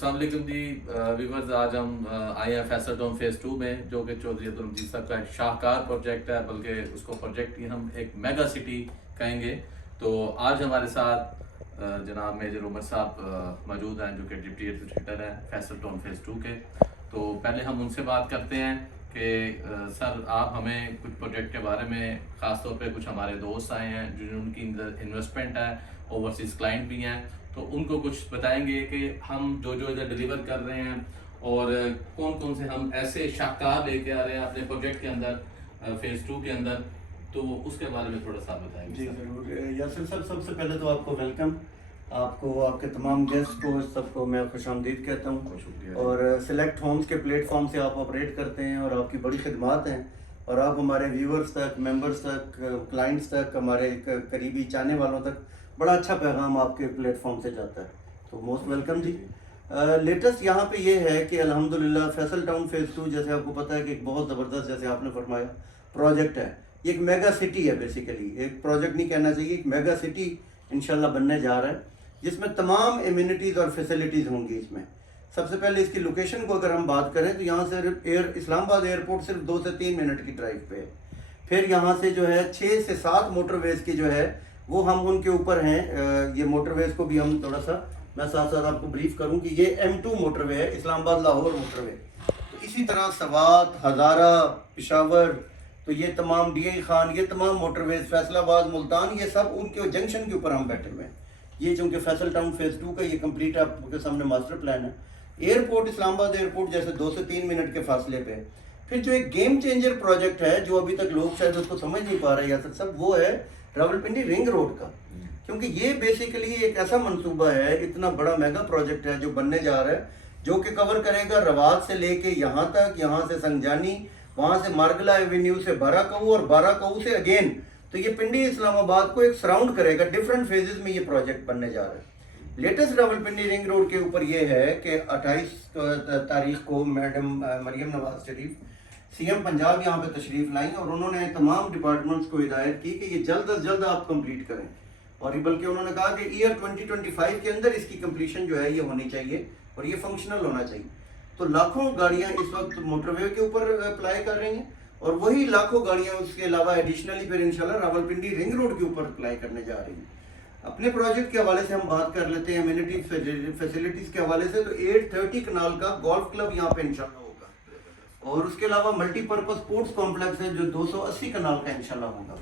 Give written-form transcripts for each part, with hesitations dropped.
अस्सलाम वालेकुम जी व्यूवर्स, आज हम आए हैं फैसल टाउन फेज़ 2 में, जो कि चौधरी अब्दुल मजीद साहब का एक शाहकार प्रोजेक्ट है, बल्कि उसको प्रोजेक्ट ही हम एक मेगा सिटी कहेंगे। तो आज हमारे साथ जनाब मेजर उमर साहब मौजूद हैं, जो कि डिप्टी एडमिनिस्ट्रेटर हैं फैसल टाउन फेज़ 2 के। तो पहले हम उनसे बात करते हैं कि सर, आप हमें कुछ प्रोजेक्ट के बारे में, ख़ास तौर पे कुछ हमारे दोस्त आए हैं जिनकी इन्वेस्टमेंट है, ओवरसीज़ क्लाइंट भी हैं, तो उनको कुछ बताएंगे कि हम जो इधर डिलीवर कर रहे हैं और कौन कौन से हम ऐसे शाहकार लेके आ रहे हैं अपने प्रोजेक्ट के अंदर फेज़ 2 के अंदर, तो उसके बारे में थोड़ा सा बताएंगे। जी ज़रूर यासिर साहब, सबसे पहले तो आपको वेलकम, आपको, आपके तमाम गेस्ट को, सबको मैं खुशामदीद कहता हूँ। और सिलेक्ट होम्स के प्लेटफॉर्म से आप ऑपरेट करते हैं और आपकी बड़ी खिदमात हैं, और आप हमारे व्यूवर्स तक, मेंबर्स तक, क्लाइंट्स तक, हमारे करीबी चाहने वालों तक बड़ा अच्छा पैगाम आपके प्लेटफॉर्म से जाता है, तो मोस्ट वेलकम जी। लेटेस्ट यहाँ पे ये है कि अल्हम्दुलिल्लाह फैसल टाउन फेज़ 2, जैसे आपको पता है कि एक बहुत ज़बरदस्त, जैसे आपने फरमाया, प्रोजेक्ट है। ये एक मेगा सिटी है, बेसिकली एक प्रोजेक्ट नहीं कहना चाहिए, एक मेगा सिटी इंशाल्लाह बनने जा रहा है, जिसमें तमाम एमिनिटीज़ और फैसिलिटीज़ होंगी। इसमें सबसे पहले इसकी लोकेशन को अगर हम बात करें तो यहाँ से इस्लामाबाद एयरपोर्ट सिर्फ 2 से 3 मिनट की ड्राइव पे है। फिर यहाँ से जो है 6 से 7 मोटरवेज़ की जो है वो हम उनके ऊपर हैं। ये मोटरवेज़ को भी हम थोड़ा सा, मैं साथ साथ आपको ब्रीफ करूं कि ये M2 मोटरवे है, इस्लामाबाद लाहौर मोटरवे। तो इसी तरह सवात, हज़ारा, पेशावर, तो ये तमाम DI खान, ये तमाम मोटरवेज़, फैसलाबाद, मुल्तान, ये सब उनके जंक्शन के ऊपर हम बैठे हुए हैं। ये चूँकि फैसल टाउन फेज़ 2 का ये कंप्लीट आपके सामने मास्टर प्लान है। एयरपोर्ट, इस्लामाबाद एयरपोर्ट जैसे 2 से 3 मिनट के फासले पे। फिर जो एक गेम चेंजर प्रोजेक्ट है, जो अभी तक लोग शायद उसको समझ नहीं पा रहे यासर साहब, वो है रावलपिंडी रिंग रोड का। क्योंकि ये बेसिकली एक ऐसा मंसूबा है, इतना बड़ा मेगा प्रोजेक्ट है जो बनने जा रहा है, जो कि कवर करेगा रवात से लेके यहाँ तक, यहाँ से संजानी, वहाँ से मार्गला एवेन्यू से बाराकऊ, और बाराकऊ से अगेन, तो ये पिंडी इस्लामाबाद को एक सराउंड करेगा। डिफरेंट फेजेस में ये प्रोजेक्ट बनने जा रहा है। लेटेस्ट रावलपिंडी रिंग रोड के ऊपर ये है कि 28 तारीख को मैडम मरियम नवाज शरीफ CM पंजाब यहाँ पे तशरीफ़ लाई, और उन्होंने तमाम डिपार्टमेंट्स को हिदायत की कि ये जल्द अज जल्द आप कंप्लीट करें, और बल्कि उन्होंने कहा कि ईयर 2025 के अंदर इसकी कंप्लीशन जो है ये होनी चाहिए और ये फंक्शनल होना चाहिए। तो लाखों गाड़ियाँ इस वक्त मोटरवे के ऊपर अप्लाई कर रही हैं, और वही लाखों गाड़ियाँ उसके अलावा एडिशनली फिर इंशाल्लाह रावलपिंडी रिंग रोड के ऊपर अप्लाई करने जा रही हैं। अपने प्रोजेक्ट के हवाले से हम बात कर लेते हैं, एमिनिटीज फैसिलिटीज़ के हवाले से। तो 830 कनाल का गोल्फ क्लब यहाँ पे इंशाल्लाह, और उसके अलावा मल्टीपर्पज स्पोर्ट्स कॉम्प्लेक्स है जो 280 कनाल का इंशाल्लाह होगा,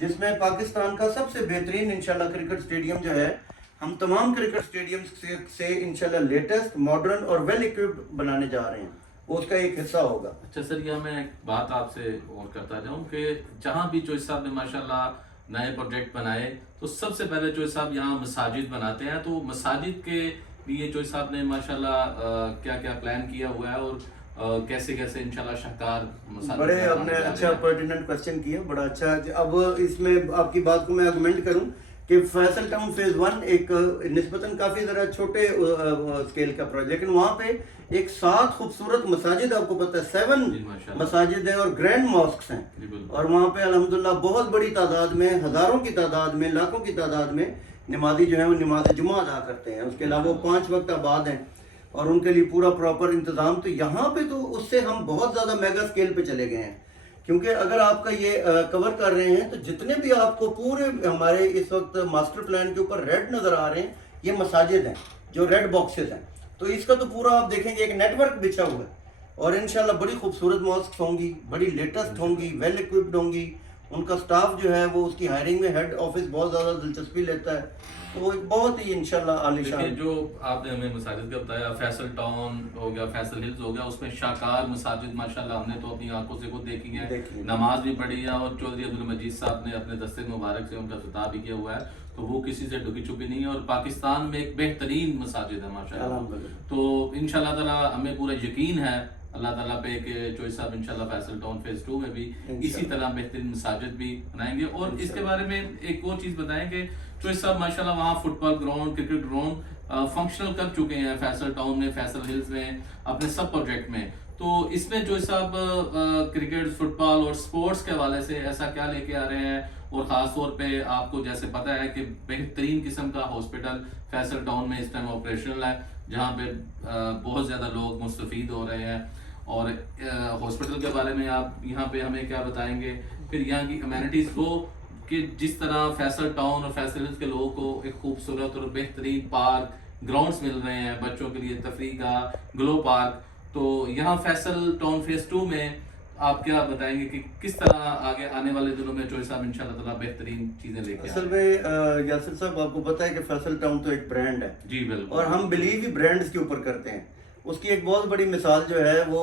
जिसमें पाकिस्तान का सबसे बेहतरीन इंशाल्लाह क्रिकेट स्टेडियम जो है, हम तमाम क्रिकेट स्टेडियम से इंशाल्लाह लेटेस्ट, मॉडर्न और वेल इक्विप्ड बनाने जा रहे हैं, वो उसका एक हिस्सा होगा। अच्छा सर, यह मैं एक बात आपसे और करता जाऊँ कि जहाँ भी चौधरी साहब ने माशाल्लाह नए प्रोजेक्ट बनाए, तो सबसे पहले चौधरी साहब यहाँ मसाजिद बनाते हैं। तो मसाजिद के लिए चौधरी साहब ने माशाल्लाह क्या क्या प्लान किया हुआ है, और कैसे कैसे इंशाल्लाह शाहकार मसाजिद। बड़े आपने अच्छा पर्टिनेंट क्वेश्चन किया, बड़ा अच्छा। अब इसमें आपकी बात को मैं आर्गुमेंट करूं कि फैसल टाउन फेज़ 1 एक निस्बतन काफ़ी ज़रा छोटे स्केल का प्रोजेक्ट, लेकिन वहाँ पे एक 7 खूबसूरत मसाजिद, आपको पता है 7 मसाजिद है और ग्रैंड मॉस्क्स हैं, और वहाँ पे अल्हम्दुलिल्लाह बहुत बड़ी तादाद में, हज़ारों की तादाद में, लाखों की तादाद में नमाजी जो है वो नमाज जुमा अदा करते हैं। उसके अलावा वो 5 वक्त आबाद हैं और उनके लिए पूरा प्रॉपर इंतज़ाम। तो यहाँ पे तो उससे हम बहुत ज़्यादा मेगा स्केल पे चले गए हैं, क्योंकि अगर आपका ये कवर कर रहे हैं तो जितने भी आपको पूरे हमारे इस वक्त मास्टर प्लान के ऊपर रेड नज़र आ रहे हैं, ये मसाजिद हैं जो रेड बॉक्सेस हैं। तो इसका तो पूरा आप देखेंगे एक नेटवर्क बिछा हुआ है, और इंशाल्लाह बड़ी खूबसूरत मॉस्क होंगी, बड़ी लेटेस्ट होंगी, वेल इक्विप्ड होंगी। उनका स्टाफ जो है वो उसकी हायरिंग में हेड ऑफिस बहुत ज़्यादा दिलचस्पी लेता है, तो एक बहुत ही इंशाल्लाह आलीशान। जो आपने हमें मसाजिद का बताया, फैसल टाउन हो गया, फैसल हिल्स हो गया, उसमें शाहकार मसाजिद माशाल्लाह हमने तो अपनी आंखों से खुद देखी है, नमाज भी पढ़ी है, और चौधरी अब्दुल मजीद साहब ने अपने दस्ते मुबारक से उनका खिताब भी किया हुआ है, तो वो किसी से ढुकी छुपी नहीं है, और पाकिस्तान में एक बेहतरीन मसाजिद है माशाल्लाह। तो इंशाल्लाह ताला हमें पूरा यकीन है अल्लाह ताला पे कि चौधरी साहब इंशाल्लाह फैसल टाउन फेज़ 2 में भी इसी तरह बेहतरीन मसाजिद भी बनाएंगे। और इसके बारे में एक और चीज़ बताएं कि चौधरी साहब माशाल्लाह वहाँ football ground, cricket ground functional कर चुके हैं फैसल टाउन में, फैसल हिल्स में, अपने सब प्रोजेक्ट में। तो इसमें चौधरी साहब क्रिकेट, फुटबॉल और स्पोर्ट्स के हवाले से ऐसा क्या लेके आ रहे हैं, और ख़ास तौर पे आपको जैसे पता है कि बेहतरीन किस्म का हॉस्पिटल फैसल टाउन में इस टाइम ऑपरेशनल है, جہاں پہ بہت زیادہ لوگ مستفید ہو رہے ہیں. اور ہاسپٹل کے بارے میں آپ یہاں پہ ہمیں کیا بتائیں گے؟ پھر یہاں کی امینٹیز وہ کہ جس طرح فیصل ٹاؤن اور فیصل ہلز کے لوگوں کو ایک خوبصورت اور بہترین پارک گراؤنڈز مل رہے ہیں بچوں کے لیے تفریح کا، گلو پارک، تو یہاں فیصل ٹاؤن فیز 2 میں آپ کیا بتائیں گے کہ کس طرح آگے آنے والے دنوں میں چوہے صاحب انشاءاللہ تعالیٰ بہترین چیزیں لے کے اصل میں یاسر صاحب آپ کو پتہ ہے کہ فیصل ٹاؤن تو ایک برانڈ ہے. جی بالکل. اور ہم بلیو ہی برانڈز کے اوپر کرتے ہیں. اس کی ایک بہت بڑی مثال جو ہے وہ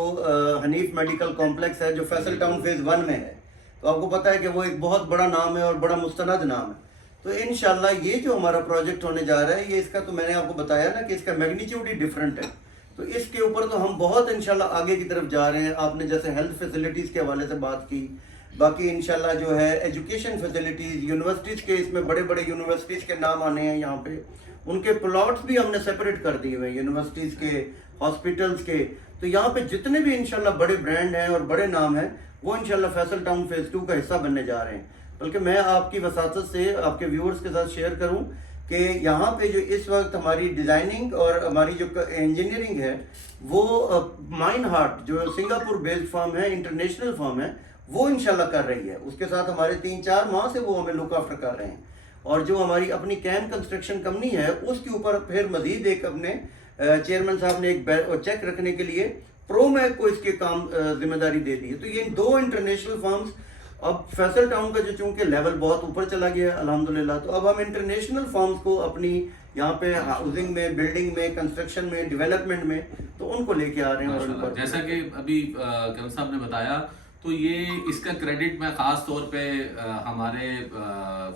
حنیف میڈیکل کمپلیکس ہے جو فیصل ٹاؤن فیز 1 میں ہے. تو آپ کو پتہ ہے کہ وہ ایک بہت بڑا نام ہے اور بڑا مستند نام ہے. تو انشاءاللہ یہ جو ہمارا پروجیکٹ ہونے جا رہا ہے یہ اس کا تو میں نے آپ کو بتایا نا کہ اس کا میگنیچیوڈ ہی ڈفرینٹ ہے. تو اس کے اوپر تو ہم بہت انشاءاللہ آگے کی طرف جا رہے ہیں. آپ نے جیسے ہیلتھ فیسلٹیز کے حوالے سے بات کی، باقی انشاءاللہ جو ہے ایجوکیشن فیسلٹیز، یونیورسٹیز کے، اس میں بڑے بڑے یونیورسٹیز کے نام آنے ہیں یہاں پہ. ان کے پلاٹس بھی ہم نے سیپریٹ کر دیے ہوئے ہیں یونیورسٹیز کے، ہاسپٹلز کے. تو یہاں پہ جتنے بھی انشاءاللہ بڑے برانڈ ہیں اور بڑے نام ہیں وہ انشاءاللہ فیصل ٹاؤن فیز 2 کا حصہ بننے جا رہے ہیں. بلکہ میں آپ کی وساطت سے آپ کے ویورز کے ساتھ شیئر کروں کہ یہاں پہ جو اس وقت ہماری ڈیزائننگ اور ہماری جو انجینئرنگ ہے وہ مائن ہارٹ جو سنگاپور بیسڈ فرم ہے، انٹرنیشنل فرم ہے، وہ انشاءاللہ کر رہی ہے. اس کے ساتھ ہمارے 3-4 ماہ سے وہ ہمیں لک آفٹر کر رہے ہیں. اور جو ہماری اپنی کین کنسٹرکشن کمپنی ہے اس کے اوپر پھر مزید ایک اپنے چیئرمین صاحب نے ایک چیک رکھنے کے لیے پرو میک کو اس کے کام ذمہ داری دے دی ہے. تو یہ 2 انٹرنیشنل فرمز. اب فیصل ٹاؤن کا جو چونکہ لیول بہت اوپر چلا گیا ہے الحمدللہ، تو اب ہم انٹرنیشنل فرمز کو اپنی یہاں پہ ہاؤسنگ میں، بلڈنگ میں، کنسٹرکشن میں، ڈیولپمنٹ میں، تو ان کو لے کے آ رہے ہیں. اور جیسا کہ ابھی کرم صاحب نے بتایا، تو یہ اس کا کریڈٹ میں خاص طور پہ ہمارے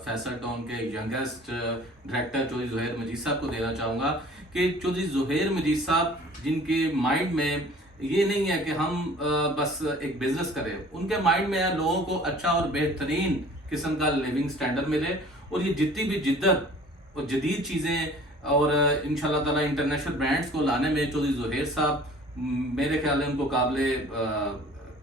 فیصل ٹاؤن کے ینگسٹ ڈائریکٹر چودھری زہیر مجید صاحب کو دینا چاہوں گا کہ چودھری زہیر مجید صاحب جن کے مائنڈ میں یہ نہیں ہے کہ ہم بس ایک بزنس کریں، ان کے مائنڈ میں ہے لوگوں کو اچھا اور بہترین قسم کا لیونگ سٹینڈرڈ ملے. اور یہ جتنی بھی جدت اور جدید چیزیں اور انشاءاللہ تعالیٰ انٹرنیشنل برانڈز کو لانے میں چودھری زہیر صاحب میرے خیال ہے ان کو قابل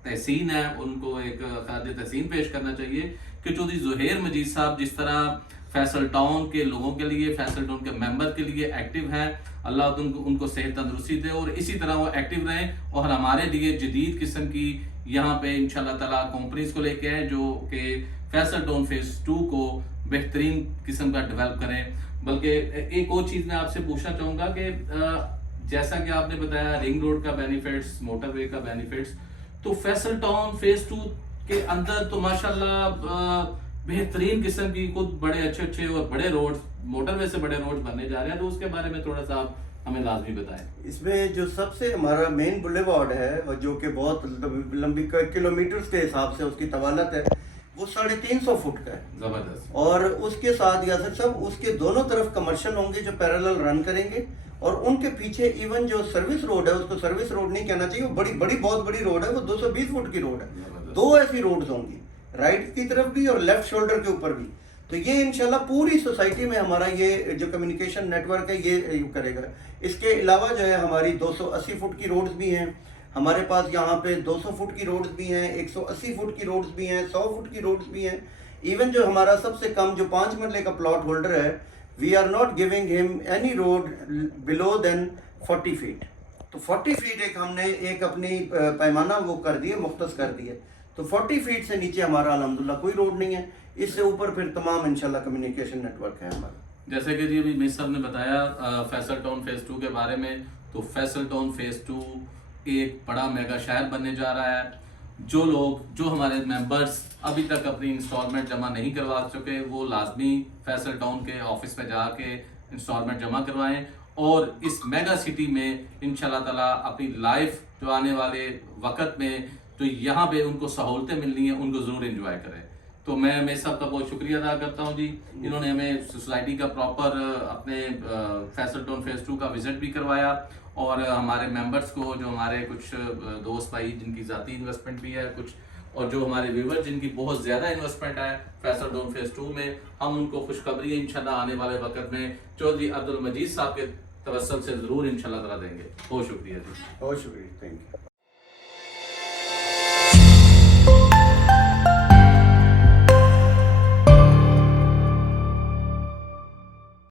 تحسین ہے. ان کو ایک خراج تحسین پیش کرنا چاہیے کہ چودھری زہیر مجید صاحب جس طرح فیصل ٹاؤن کے لوگوں کے لیے، فیصل ٹاؤن کے ممبر کے لیے ایکٹیو ہیں، اللہ ان کو صحت تندرستی دے اور اسی طرح وہ ایکٹیو رہیں اور ہمارے لیے جدید قسم کی یہاں پہ انشاءاللہ تعالیٰ کمپنیز کو لے کے آئیں جو کہ فیصل ٹاؤن فیز 2 کو بہترین قسم کا ڈیولپ کریں. بلکہ ایک اور چیز میں آپ سے پوچھنا چاہوں گا کہ جیسا کہ آپ نے بتایا رنگ روڈ کا بینیفٹس، موٹر وے کا بینیفٹس، تو فیصل ٹاؤن فیز 2 کے اندر تو ماشاءاللہ بہترین قسم کی خود بڑے اچھے اور بڑے روڈز، موٹر وے سے بڑے روڈز بننے جا رہے ہیں. تو اس کے بارے میں تھوڑا سا آپ ہمیں لازمی بتائیں. اس میں جو سب سے ہمارا مین بلیوارڈ ہے اور جو کہ بہت لمبی کلومیٹرز کے حساب سے اس کی طوالت ہے وہ 350 فٹ کا ہے. زبردست. اور اس کے ساتھ یاسر صاحب اس کے دونوں طرف کمرشل ہوں گے جو پیرالل رن کریں گے. اور ان کے پیچھے ایون جو سروس روڈ ہے، اس کو سروس روڈ نہیں کہنا چاہیے، وہ بڑی بہت بڑی روڈ ہے، وہ 220 فٹ کی روڈ ہے. 2 ایسی روڈز ہوں گی، رائٹ کی طرف بھی اور لیفٹ شولڈر کے اوپر بھی. تو یہ انشاءاللہ پوری سوسائٹی میں ہمارا یہ جو کمیونیکیشن نیٹ ورک ہے یہ کرے گا. اس کے علاوہ جو ہے ہماری 280 فٹ کی روڈز بھی ہیں ہمارے پاس، یہاں پہ 200 فٹ کی روڈز بھی ہیں، 180 فٹ کی روڈز بھی ہیں، 100 فٹ کی روڈز بھی ہیں. ایون جو ہمارا سب سے کم جو 5 مرلے کا پلاٹ ہولڈر ہے، وی آر ناٹ گیونگ ہم اینی روڈ بلو دین 40 فیٹ. تو 40 فیٹ ایک ہم نے ایک اپنی پیمانہ وہ کر دیے، مختص کر دیے. تو 40 فیٹ سے نیچے ہمارا الحمدللہ کوئی روڈ نہیں ہے. اس سے اوپر پھر تمام انشاءاللہ کمیونیکیشن نیٹ ورک ہے ہمارا. جیسے کہ جی ابھی میر صاحب نے بتایا فیصل ٹاؤن فیز 2 کے بارے میں، تو فیصل ٹاؤن فیز 2 ایک بڑا میگا شہر بننے جا رہا ہے. جو ہمارے ممبرز ابھی تک اپنی انسٹالمنٹ جمع نہیں کروا چکے وہ لازمی فیصل ٹاؤن کے آفس میں جا کے انسٹالمنٹ جمع کروائیں اور اس میگا سٹی میں انشاءاللہ تعالیٰ اپنی لائف جو آنے والے وقت میں تو یہاں پہ ان کو سہولتیں ملنی ہیں ان کو ضرور انجوائے کریں. تو میں میر صاحب کا بہت شکریہ ادا کرتا ہوں جی، انہوں نے ہمیں سوسائٹی کا پراپر اپنے فیصل ٹاؤن فیز 2 کا وزٹ بھی کروایا اور ہمارے ممبرز کو جو ہمارے کچھ دوست بھائی جن کی ذاتی انویسٹمنٹ بھی ہے کچھ، اور جو ہمارے ویور جن کی بہت زیادہ انویسٹمنٹ ہے فیصل ٹاؤن فیز 2 میں، ہم ان کو خوشخبری انشاءاللہ آنے والے وقت میں چودھری عبدالمجید صاحب کے توسل سے ضرور انشاءاللہ تعالیٰ دیں گے. بہت شکریہ جی. بہت شکریہ. Thank you.